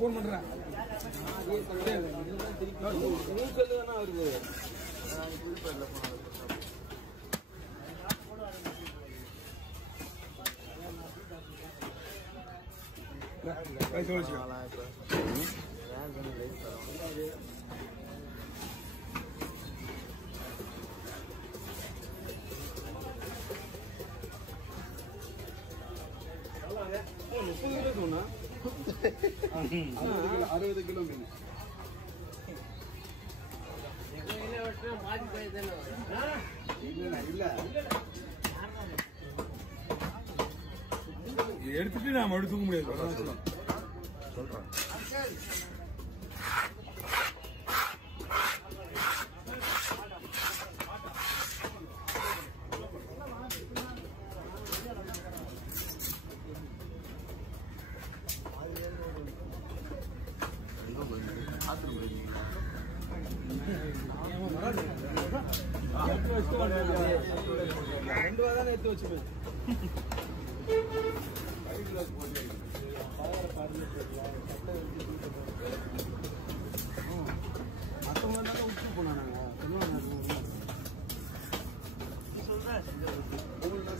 Phone பண்றேன் ₹60 kilo மீன் எடுத்துட்டு நாம எடுத்து தூக்க முடியாது சொல்றேன் எடுத்து வச்சு உப்பு போனாங்க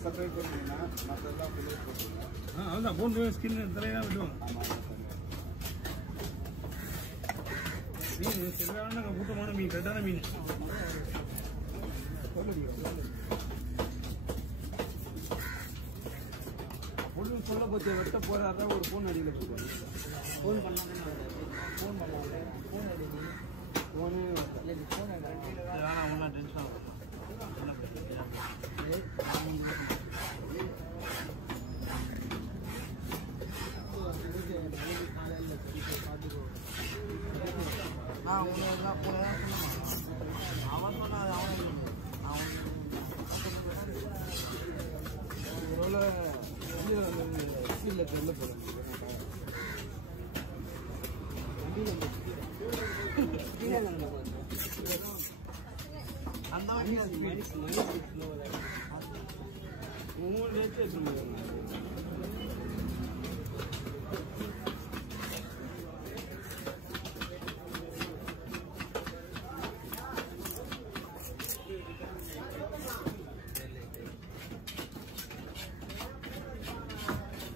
செப்பரேட் பண்ணீங்கன்னா மற்றெல்லாம் போட்டுருங்க. அதுதான் போன் ஸ்கின் தலையெல்லாம் விடுவாங்க. மீன் சரியான கூட்டமான மீன், ரெட்டான மீன். பொண்ணு சொல்ல போச்சு வெட்ட போறாரு ஒரு போன் அடிக்கல போன் பண்ணாங்க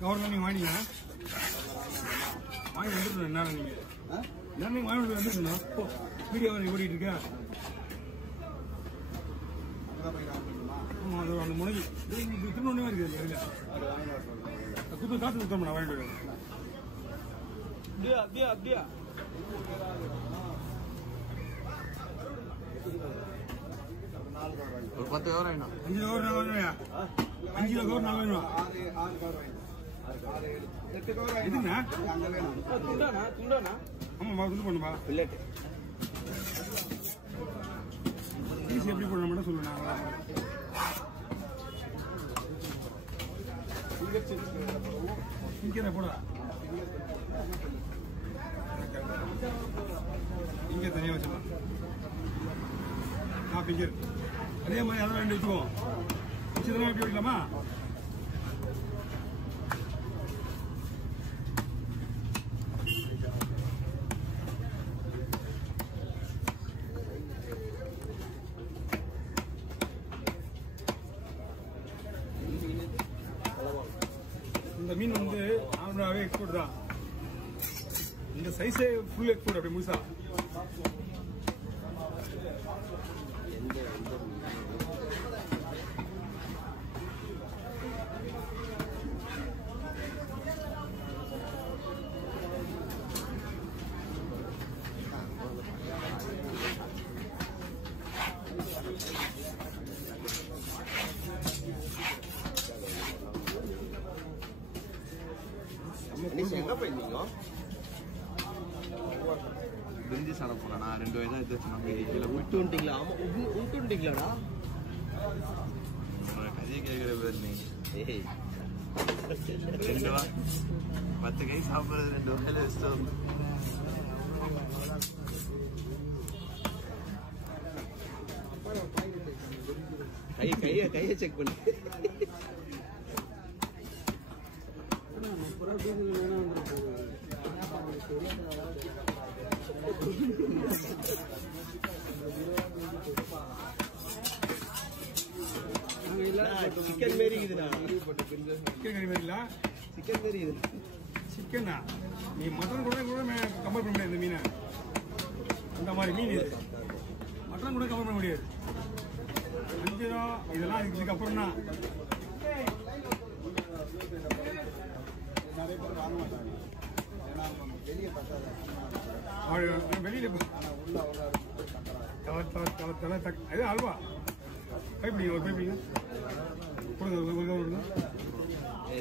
கவர்மெண்ட் வாங்கிங்க வாங்கி வந்துருக்கணும். என்ன நீங்க வாங்கி வந்துருக்கணும். வீடியோ ஓடிட்டு இருக்கேன். அது அந்த முனை திருநொன்னே இருக்குது. குத்து காத்து சுத்தம் வாங்கிட்டு வரேன். அப்படியா அப்படியா ஒரு 10 கவர் வேணும். 5 கவர் நான் வேணும்யா. 5 கவர் நான் வேணும். 6 கவர் வேணும். 8 கவர் எதுங்க அங்க வேணும். துண்டானா ஆமாம்மா துண்டு பண்ணுப்பா. பில்லட் பீஸ் எப்படி போடணும் மட்டும் சொல்லுங்க. இங்கே போடா. இங்கே தனியாக வச்சுக்கலாம். பிங்கர் அதே மாதிரி அதெல்லாம் ரெண்டு வச்சுக்குவோம். வச்சுதான் எப்படி வைக்கலாமா? இந்த மீன் வந்து ஆந்திராவே எக்ஸ்போர்ட் தான். இந்த சைஸே ஃபுல் எக்ஸ்போர்ட். அப்படி முழுசா எங்க போயிருந்தீங்க? பிரிஞ்சி சாணம் போனா 2 வயதா எடுத்து வச்சுனா விட்டு வந்துட்டீங்களா? ஆமா விட்டு வந்துட்டீங்களாடா. கதையை கேட்கிற பேர் நீ. 10 கை சாப்பிடுறது 2 வயல வச்சுட்டு கை கையை செக் பண்ணு. சிக்கன் மாரி இருக்குதுண்ணா. சிக்கன் கறி மாதிரில சிக்கன் மாரி இது. சிக்கனா நீ மட்டன் கூட கம்பேர் பண்ண முடியாது. இந்த மீனை இந்த மாதிரி மீன் இது மட்டன் கூட கம்பேர் பண்ண முடியாது. வஞ்சிரம் இதெல்லாம் இதுக்கு அப்புறம் தான். நிறைய பேர் வாங்க மாட்டாங்க. வெளியே வெளியில அல்வா பைப்பிடிங்க ஒரு பைப்பிடிங்க கொடுங்க.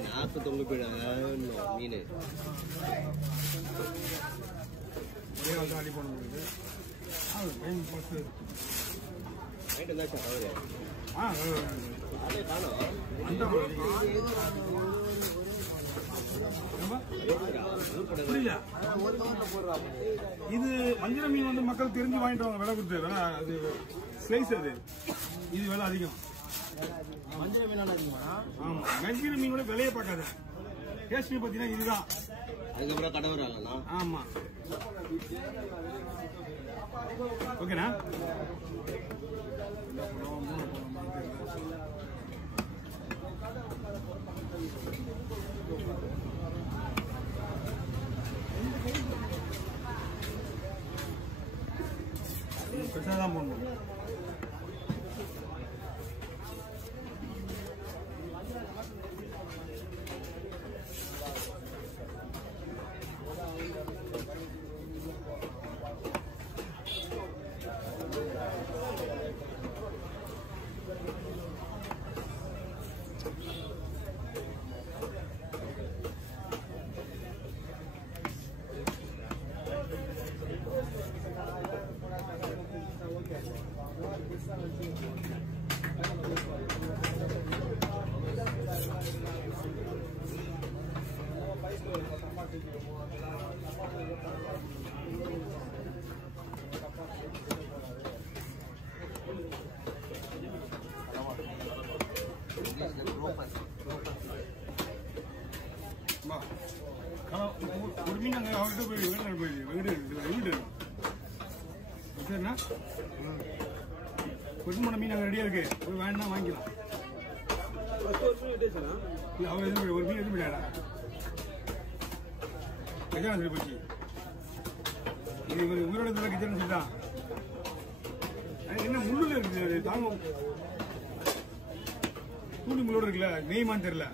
நாக்கு தொங்க போயிடாங்க மீன். ஒரே ஆள் தான் அடி போன முடியுது. ஃபஸ்ட்டு நைட் இருந்தாச்சா தவறு? அதே காணும். புரியல. இது வஞ்சிர மீன் வந்து மக்கள் தெரிஞ்சு வாங்கிட்டு வாங்க விலை கொடுத்து. விலை அது ஸ்லைஸ். அது இது விலை அதிகம். வஞ்சிர மீன் அதிகமா? ஆமா. வஞ்சிர மீனோட விலையை பார்க்காது. டேஸ்ட் பார்த்தீங்கன்னா இதுதான். அதுக்கப்புறம் கடை வராங்கண்ணா. ஆமா. ஓகேண்ணா. பெருசாக தான் போடணும். ஒரு மீன் அங்கே அவர்கிட்ட போய் வீடு சரிண்ணா. கொண்டு மீன் அங்கே ரெடியாக இருக்கு. ஒரு வேணா வாங்கிக்கலாம். அவர் எதுவும் ஒரு மீன் எதுவும் போயிடாடா கஜான சொல்லி போச்சு. இது ஒரு உயிரோட கிச்சன் சொல்லிட்டான். என்ன முள்ளுல இருக்குது தாங்க. தூண்டி முள்ளோட இருக்குல்ல நெய்மான்னு தெரியல.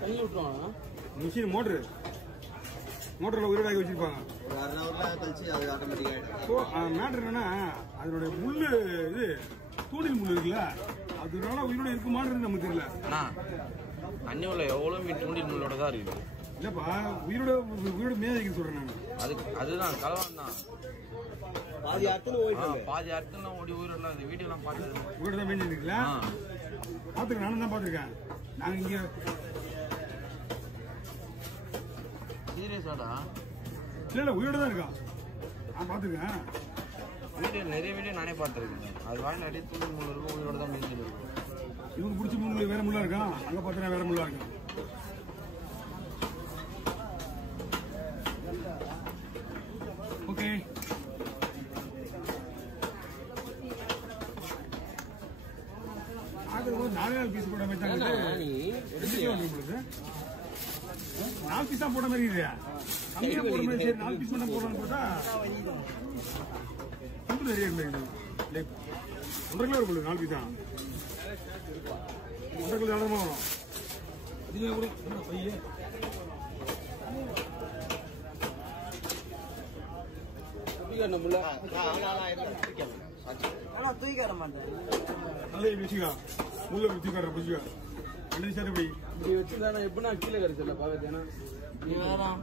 தண்ணி விட்டுருவாங்க. மிஷின் மோட்டரில் உயிரோடாக்கி வச்சிருப்பாங்க. ஒரு 1/2 hour கழிச்சு அது ஆட்டோமேட்டிக்காக. ஸோ மேட்ரு என்னன்னா அதனுடைய முள்ளு இது தூண்டில் முள்ளு இருக்குல்ல அதனால உயிரோட இருக்குமான்னு நமக்கு தெரியல. தண்ணி உள்ள எவ்வளோ மீன் தூண்டில் முள்ளோட தான் இருக்குது. இல்லப்பா உயிரோட மேதைக்கு சொல்றேன் நான். அதுதான் கலவான் தான். பாதி அர்த்தம் ஓடி உயிரோடலாம் இந்த வீடியோலாம் பார்த்தது உயிரோட தான் மேய்ஞ்சி இருக்குல்ல. பார்த்துருக்கேன். நானும் தான் பார்த்துருக்கேன். நாங்கள் இங்கே சீரியஸாடா இல்லை உயிரோட தான் இருக்கான். நான் பார்த்துருக்கேன். நிறைய வீடியோ நானே பார்த்துருக்கேன். அது வாங்கி நிறைய தூண்டில் முள்ள இருக்கும். உயிரோட தான் மேய்ஞ்சிட்டு இருக்கும். இவங்க பிடிச்ச முள்ளு வேற முள்ளா இருக்கான். அங்கே பார்த்தா வேற முள்ளா இருக்கும். ஓகே அது ஒரு 4 பீஸ் போட மாதிரி தான் 4 பீஸா போட மாதிரி இல்லையா? கம்மியா போட மாதிரி. சரி 4 பீஸ் மட்டும் போடலான்னு பார்த்தா கொஞ்சம் நிறைய இருந்தது. 1.5 கிலோ இருக்கும் 4 பீஸா. 1.5 கிலோ அளவுமா வரும். இதுவே கூட பையே தூக்கிற மாட்டேன். நல்லா வச்சுக்கா. முள்ள வச்சுக்கார வச்சுக்கா. 2 சார் இப்படி இப்படி வச்சுருந்தா எப்படின்னா கீழே கிடைச்சல பாக்கத்தேனா நீ வேறாம்